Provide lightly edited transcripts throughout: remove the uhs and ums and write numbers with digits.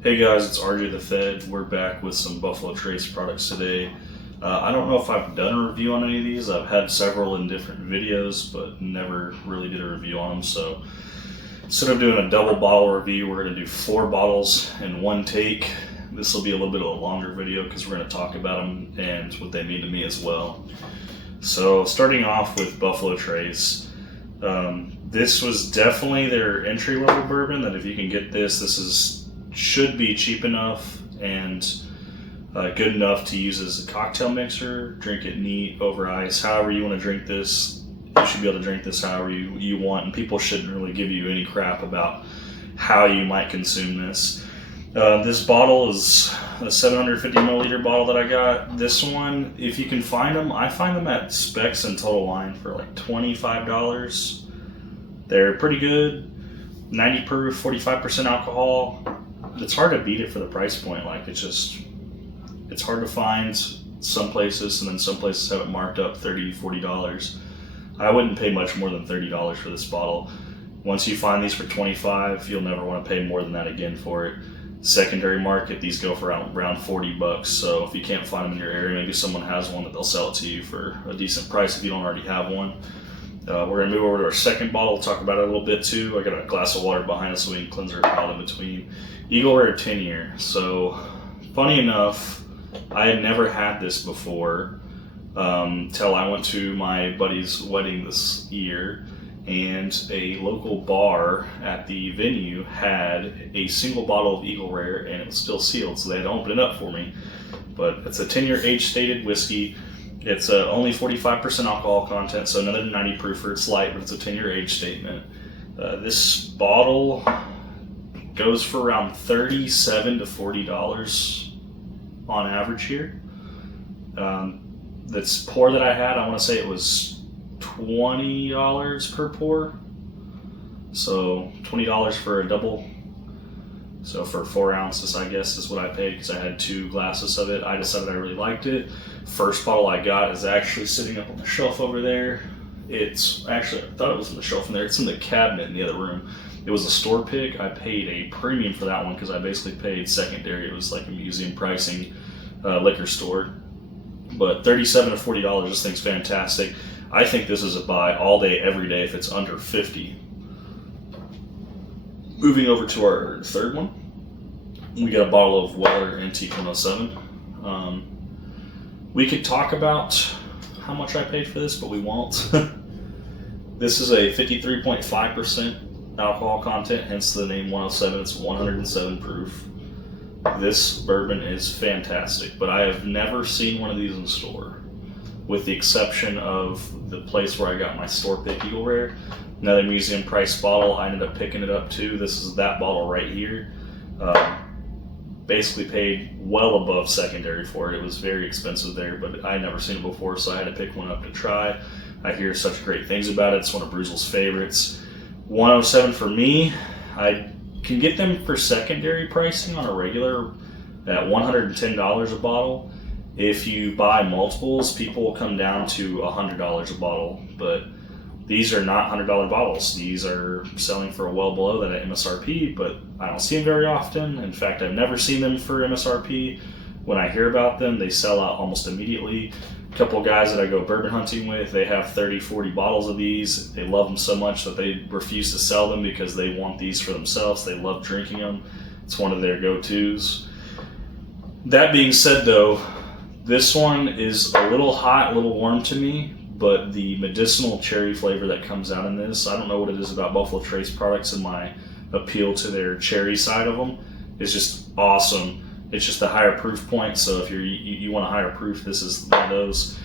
Hey guys, it's RJ the Fed. We're back with some Buffalo Trace products today. I don't know if I've done a review on any of these. I've had several in different videos, but never really did a review on them. So instead of doing a double bottle review, we're going to do 4 bottles in one take. This will be a little bit of a longer video because we're going to talk about them and what they mean to me as well. So starting off with Buffalo Trace. This was definitely their entry level bourbon. That if you can get this should be cheap enough and good enough to use as a cocktail mixer. Drink it neat over ice. However you want to drink this, you should be able to drink this however you want, and people shouldn't really give you any crap about how you might consume this. This bottle is a 750 milliliter bottle that I got. This one, if you can find them, I find them at Specs and Total Wine for like $25. They're pretty good. 90 proof, 45% alcohol. It's hard to beat it for the price point. Like it's hard to find some places, and then some places have it marked up $30-$40. I wouldn't pay much more than $30 for this bottle. Once you find these for $25, you'll never want to pay more than that again for it. Secondary market, these go for around $40. So if you can't find them in your area, maybe someone has one that they'll sell it to you for a decent price if you don't already have one. We're going to move over to our second bottle, talk about it a little bit too. I got a glass of water behind us so we can cleanse our palate in between. Eagle Rare 10 year. So, funny enough, I had never had this before till I went to my buddy's wedding this year, and a local bar at the venue had a single bottle of Eagle Rare, and it was still sealed, so they had to open it up for me. But it's a 10-year age-stated whiskey. It's only 45% alcohol content, so another 90 proofer. It's light, but it's a 10-year age statement. This bottle goes for around $37 to $40 on average here. This pour that I had, I want to say it was $20 per pour. So $20 for a double. So for 4 ounces, I guess, is what I paid because I had 2 glasses of it. I decided I really liked it. First bottle I got is actually sitting up on the shelf over there. It's actually, I thought it was on the shelf in there. It's in the cabinet in the other room. It was a store pick. I paid a premium for that one because I basically paid secondary. It was like a museum pricing liquor store. But $37 to $40, this thing's fantastic. I think this is a buy all day, every day if it's under $50. Moving over to our third one, we got a bottle of Weller Antique 107. We could talk about how much I paid for this, but we won't. This is a 53.5% alcohol content, hence the name 107. It's 107 proof. This bourbon is fantastic, but I have never seen one of these in the store, with the exception of the place where I got my store pick Eagle Rare. Another museum price bottle. I ended up picking it up too. This is that bottle right here. Basically paid well above secondary for it. It was very expensive there, but I had never seen it before, so I had to pick one up to try. I hear such great things about it. It's one of Bruzel's favorites. 107 for me. I can get them for secondary pricing on a regular at $110 a bottle. If you buy multiples, people will come down to $100 a bottle, but these are not $100 bottles. These are selling for well below that at MSRP, but I don't see them very often. In fact, I've never seen them for MSRP. When I hear about them, they sell out almost immediately. A couple of guys that I go bourbon hunting with, they have 30, 40 bottles of these. They love them so much that they refuse to sell them because they want these for themselves. They love drinking them. It's one of their go-tos. That being said, though, this one is a little hot, a little warm to me, but the medicinal cherry flavor that comes out in this, I don't know what it is about Buffalo Trace products and my appeal to their cherry side of them is just awesome. It's just a higher proof point, so if you want a higher proof, this is one of those.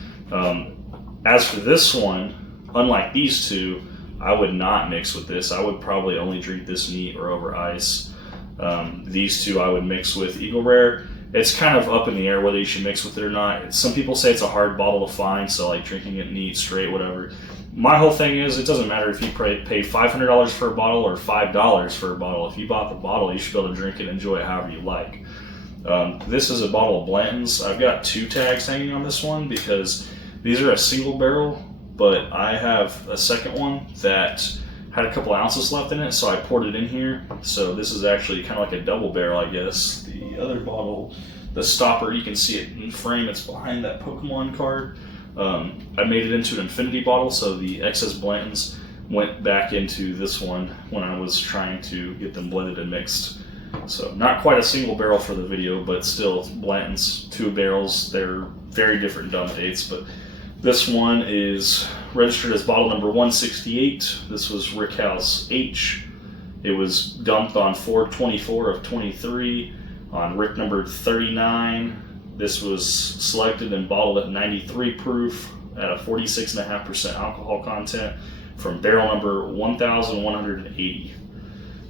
As for this one, unlike these two, I would not mix with this. I would probably only drink this neat or over ice. These two I would mix with Eagle Rare. It's kind of up in the air whether you should mix with it or not. Some people say it's a hard bottle to find, so like drinking it neat, straight, whatever. My whole thing is it doesn't matter if you pay $500 for a bottle or $5 for a bottle. If you bought the bottle, you should be able to drink it and enjoy it however you like. This is a bottle of Blanton's. I've got 2 tags hanging on this one because these are a single barrel, but I have a second one that had a couple ounces left in it, so I poured it in here. So this is actually kind of like a double barrel, I guess. The other bottle, the stopper, you can see it in frame. It's behind that Pokemon card. I made it into an infinity bottle, so the excess Blanton's went back into this one when I was trying to get them blended and mixed. So not quite a single barrel for the video, but still Blanton's 2 barrels. They're very different dump dates, but this one is registered as bottle number 168. This was Rick House H. It was dumped on 4/24 of 23 on Rick number 39. This was selected and bottled at 93 proof at a 46.5% alcohol content from barrel number 1180.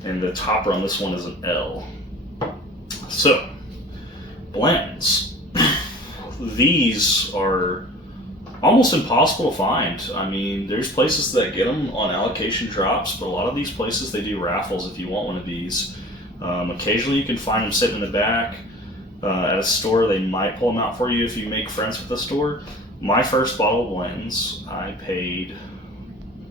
And the topper on this one is an L. So, Blanton's. These are almost impossible to find. I mean, there's places that get them on allocation drops, but a lot of these places, they do raffles if you want one of these. Occasionally you can find them sitting in the back. At a store, they might pull them out for you if you make friends with the store. My first bottle of Blanton's, I paid,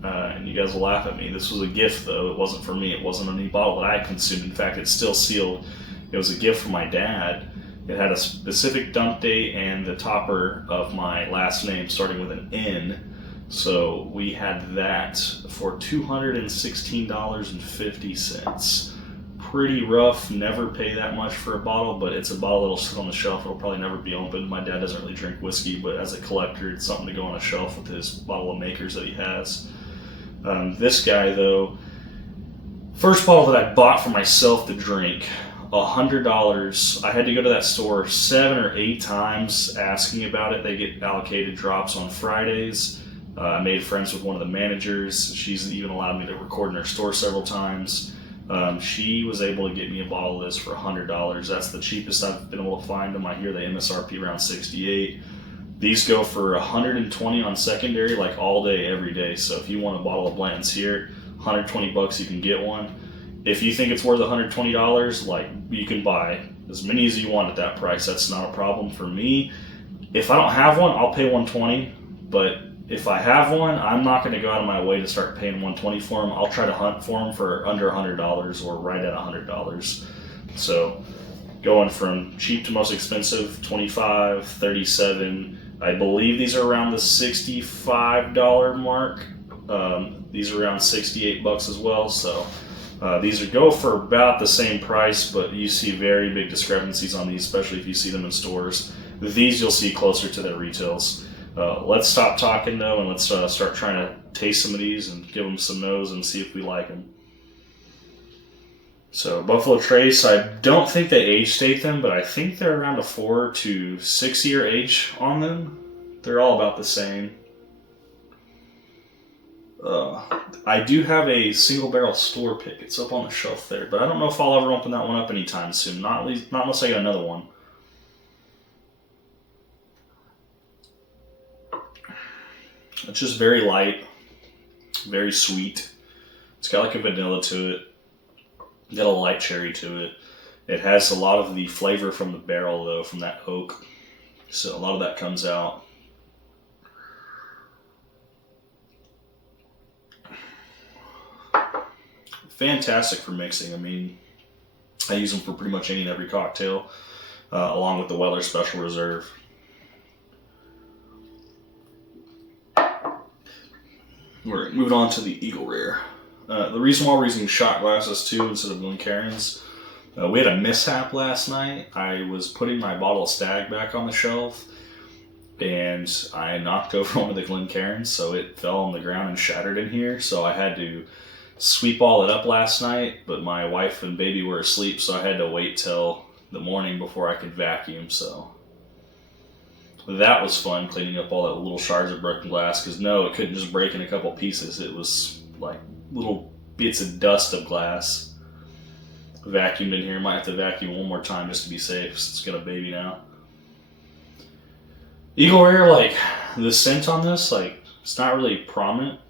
and you guys will laugh at me, this was a gift though, it wasn't for me, it wasn't any bottle that I consumed. In fact, it's still sealed. It was a gift from my dad. It had a specific dump date and the topper of my last name starting with an N. So we had that for $216.50. Pretty rough, never pay that much for a bottle, but it's a bottle that'll sit on the shelf. It'll probably never be opened. My dad doesn't really drink whiskey, but as a collector, it's something to go on a shelf with his bottle of Makers that he has. This guy though, first bottle that I bought for myself to drink, $100. I had to go to that store 7 or 8 times asking about it. They get allocated drops on Fridays. I made friends with one of the managers. She's even allowed me to record in her store several times. She was able to get me a bottle of this for $100. That's the cheapest I've been able to find them. I hear they MSRP around $68. These go for $120 on secondary, like all day, every day. So if you want a bottle of Blanton's here, $120 you can get one. If you think it's worth $120, like, you can buy as many as you want at that price. That's not a problem for me. If I don't have one, I'll pay $120. But if I have one, I'm not going to go out of my way to start paying $120 for them. I'll try to hunt for them for under $100 or right at $100. So going from cheap to most expensive, $25, $37. I believe these are around the $65 mark. These are around $68 as well. So these go for about the same price, but you see very big discrepancies on these, especially if you see them in stores. These you'll see closer to their retails. Let's stop talking though, and let's start trying to taste some of these and give them some nose and see if we like them. So Buffalo Trace, I don't think they age state them, but I think they're around a 4 to 6 year age on them. They're all about the same. I do have a single barrel store pick. It's up on the shelf there, but I don't know if I'll ever open that one up anytime soon. Not unless I get another one. It's just very light, very sweet. It's got like a vanilla to it. Got a light cherry to it. It has a lot of the flavor from the barrel though, from that oak. So a lot of that comes out. Fantastic for mixing. I mean, I use them for pretty much any and every cocktail, along with the Weller Special Reserve. We're moving on to the Eagle Rare. The reason why we're using shot glasses too instead of Glencairns, we had a mishap last night. I was putting my bottle of Stag back on the shelf, and I knocked over one of the Glencairns, so it fell on the ground and shattered in here. So I had to sweep all it up last night, but my wife and baby were asleep, so I had to wait till the morning before I could vacuum. So that was fun, cleaning up all that little shards of broken glass, because no, it couldn't just break in a couple pieces. It was like little bits of dust of glass. Vacuumed in here. Might have to vacuum one more time just to be safe, since it's got a baby now. Eagle Rare, like, the scent on this, like, it's not really prominent.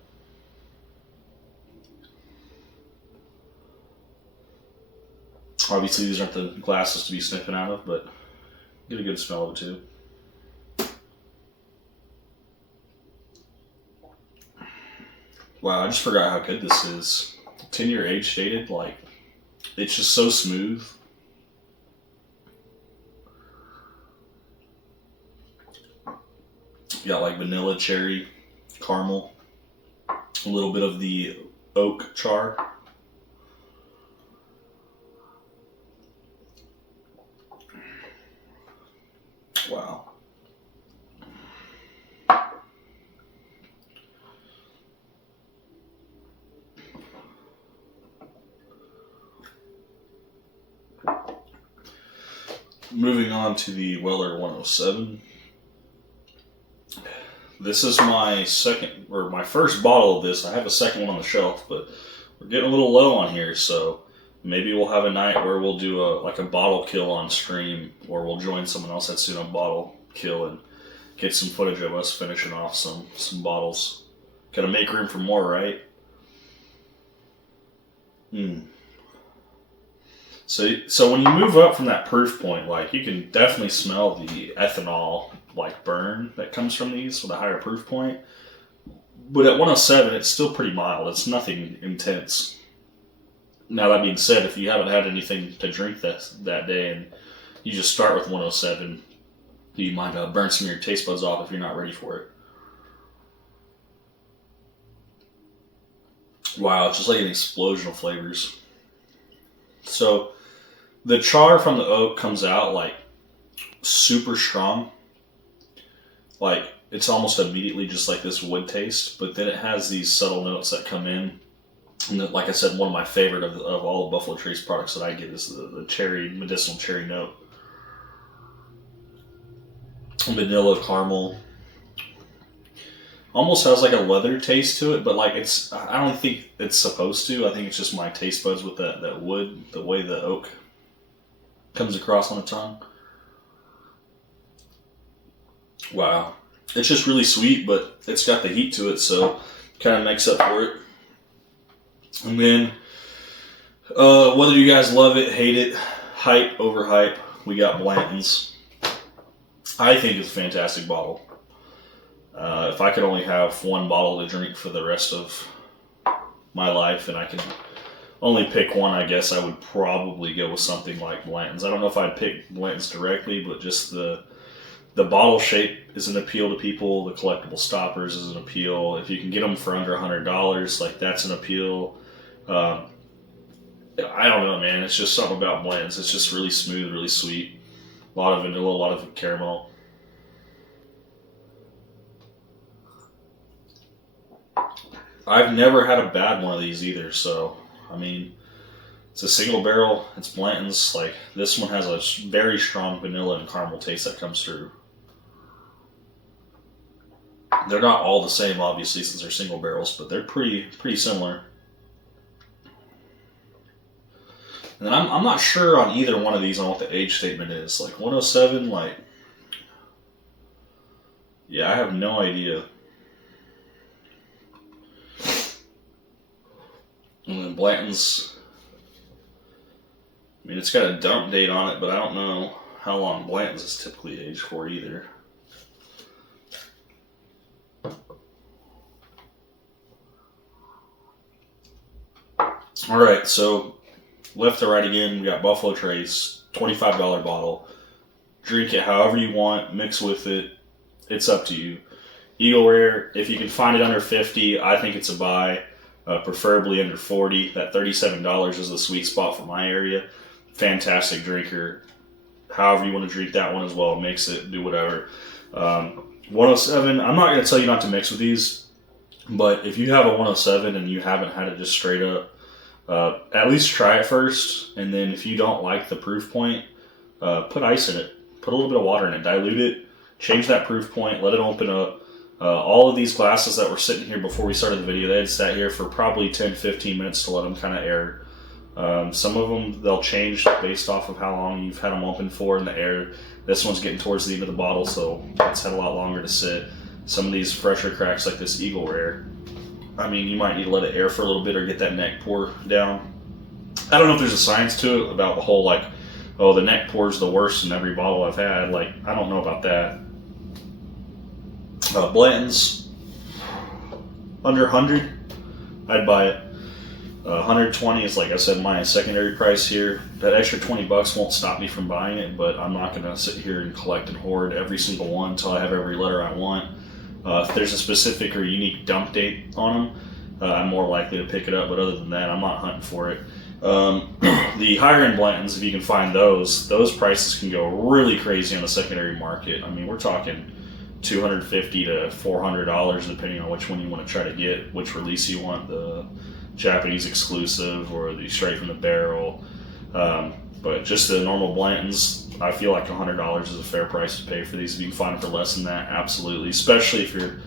Obviously, these aren't the glasses to be sniffing out of, but get a good smell of it too. Wow, I just forgot how good this is. 10-year age dated, like, it's just so smooth. You got like vanilla, cherry, caramel, a little bit of the oak char. Wow. Moving on to the Weller 107. This is my my first bottle of this. I have a second one on the shelf, but we're getting a little low on here, so maybe we'll have a night where we'll do a bottle kill on stream, or we'll join someone else that's doing a bottle kill and get some footage of us finishing off some bottles. Gotta make room for more, right? So when you move up from that proof point, like, you can definitely smell the ethanol like burn that comes from these with a higher proof point. But at 107, it's still pretty mild. It's nothing intense. Now, that being said, if you haven't had anything to drink that day and you just start with 107, you might burn some of your taste buds off if you're not ready for it. Wow, it's just like an explosion of flavors. So the char from the oak comes out like super strong. Like, it's almost immediately just like this wood taste, but then it has these subtle notes that come in. And like I said, one of my favorite of all the Buffalo Trace products that I get is the cherry, medicinal cherry note. Vanilla, caramel. Almost has like a leather taste to it, but like I don't think it's supposed to. I think it's just my taste buds with that wood, the way the oak comes across on the tongue. Wow. It's just really sweet, but it's got the heat to it, so kind of makes up for it. And then, whether you guys love it, hate it, hype, overhype, we got Blanton's. I think it's a fantastic bottle. If I could only have one bottle to drink for the rest of my life, and I can only pick one, I guess I would probably go with something like Blanton's. I don't know if I'd pick Blanton's directly, but just the bottle shape is an appeal to people. The collectible stoppers is an appeal. If you can get them for under $100, like, that's an appeal. I don't know, man. It's just something about Blanton's. It's just really smooth, really sweet. A lot of vanilla, a lot of caramel. I've never had a bad one of these either, so, I mean, it's a single barrel, it's Blanton's. Like, this one has a very strong vanilla and caramel taste that comes through. They're not all the same, obviously, since they're single barrels, but they're pretty similar. And then I'm not sure on either one of these on what the age statement is. Like, 107, like, yeah, I have no idea. And then Blanton's, I mean, it's got a dump date on it, but I don't know how long Blanton's is typically aged for either. Alright, so left to right again, we got Buffalo Trace, $25 bottle. Drink it however you want, mix with it, it's up to you. Eagle Rare, if you can find it under $50, I think it's a buy. Preferably under $40. That $37 is the sweet spot for my area. Fantastic drinker. However you want to drink that one as well, mix it, do whatever. 107, I'm not going to tell you not to mix with these, but if you have a 107 and you haven't had it just straight up, at least try it first, and then if you don't like the proof point, put ice in it. Put a little bit of water in it, dilute it, change that proof point, let it open up. All of these glasses that were sitting here before we started the video, they had sat here for probably 10-15 minutes to let them kind of air. Some of them, they'll change based off of how long you've had them open for in the air. This one's getting towards the end of the bottle, so it's had a lot longer to sit. Some of these fresher cracks, like this Eagle Rare, I mean, you might need to let it air for a little bit or get that neck pour down. I don't know if there's a science to it about the whole, like, oh, the neck pour is the worst in every bottle I've had. Like, I don't know about that. Blanton's, under 100. I'd buy it. 120 is, like I said, my secondary price here. That extra $20 won't stop me from buying it, but I'm not going to sit here and collect and hoard every single one until I have every letter I want. If there's a specific or unique dump date on them, I'm more likely to pick it up, but other than that, I'm not hunting for it. The higher end Blantons, if you can find those prices can go really crazy on the secondary market. I mean, we're talking $250 to $400 depending on which one you want to try to get, which release you want, the Japanese exclusive or the straight from the barrel. But just the normal Blantons, I feel like $100 is a fair price to pay for these. If you can find them for less than that, absolutely. Especially if you're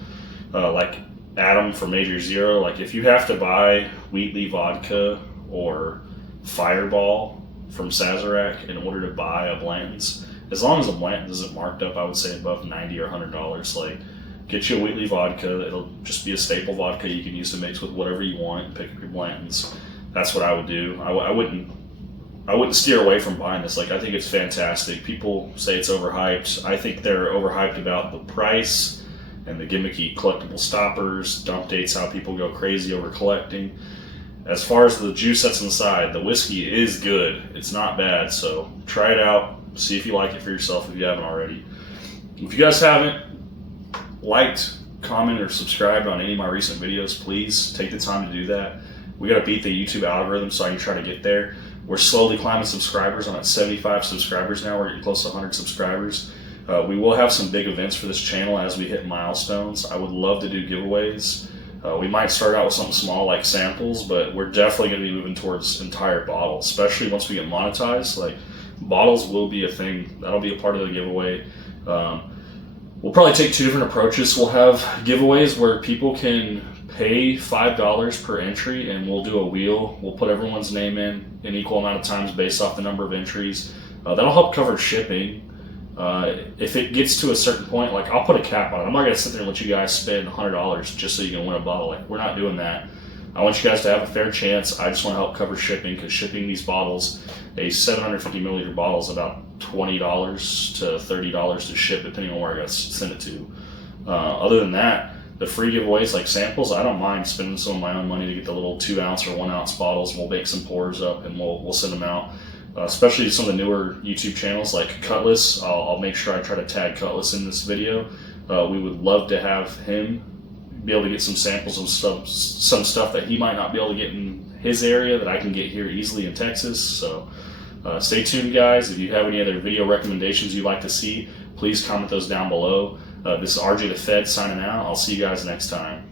like Adam from Major Zero. Like if you have to buy Wheatley vodka or Fireball from Sazerac in order to buy a Blanton's, as long as the Blanton isn't marked up, I would say above $90 or $100. Like, get you a Wheatley vodka. It'll just be a staple vodka you can use to mix with whatever you want. Pick up your Blantons. That's what I would do. I wouldn't steer away from buying this. Like, I think it's fantastic. People say it's overhyped. I think they're overhyped about the price and the gimmicky collectible stoppers, dump dates, how people go crazy over collecting. As far as the juice that's inside, the whiskey is good. It's not bad, so try it out. See if you like it for yourself if you haven't already. If you guys haven't liked, comment, or subscribed on any of my recent videos, please take the time to do that. We got to beat the YouTube algorithm so I can try to get there. We're slowly climbing subscribers. I'm at 75 subscribers now. We're getting close to 100 subscribers. We will have some big events for this channel as we hit milestones. I would love to do giveaways. We might start out with something small like samples, but we're definitely going to be moving towards entire bottles, especially once we get monetized. Like, bottles will be a thing. That'll be a part of the giveaway. We'll probably take two different approaches. We'll have giveaways where people can pay $5 per entry, and we'll do a wheel. We'll put everyone's name in an equal amount of times based off the number of entries. That'll help cover shipping. If it gets to a certain point, like, I'll put a cap on it. I'm not going to sit there and let you guys spend $100 just so you can win a bottle. Like, we're not doing that. I want you guys to have a fair chance. I just want to help cover shipping, because shipping these bottles, a 750 milliliter bottle, is about $20 to $30 to ship, depending on where I got to send it to. Other than that, the free giveaways like samples, I don't mind spending some of my own money to get the little 2 ounce or 1 ounce bottles. We'll bake some pours up and we'll send them out. Especially some of the newer YouTube channels like Cutlass. I'll make sure I try to tag Cutlass in this video. We would love to have him be able to get some samples of some stuff that he might not be able to get in his area that I can get here easily in Texas. So stay tuned, guys. If you have any other video recommendations you'd like to see, please comment those down below. This is RJ the Fed signing out. I'll see you guys next time.